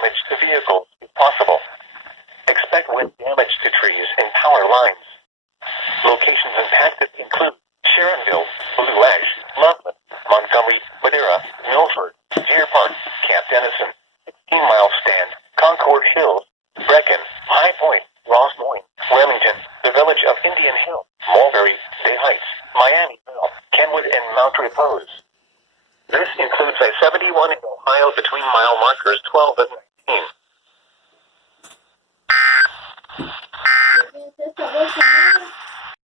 damage to vehicles if possible. Expect wind damage to trees and power lines. Locations impacted include Sharonville, Blue Ash, Loveland, Montgomery, Madera, Milford, Deer Park, Camp Dennison, 16-Mile Stand, Concord Hills, Brecken, High Point, Ross Moines, Remington, the village of Indian Hill, Mulberry, Bay Heights, Miamiville, Kenwood, and Mount Repose.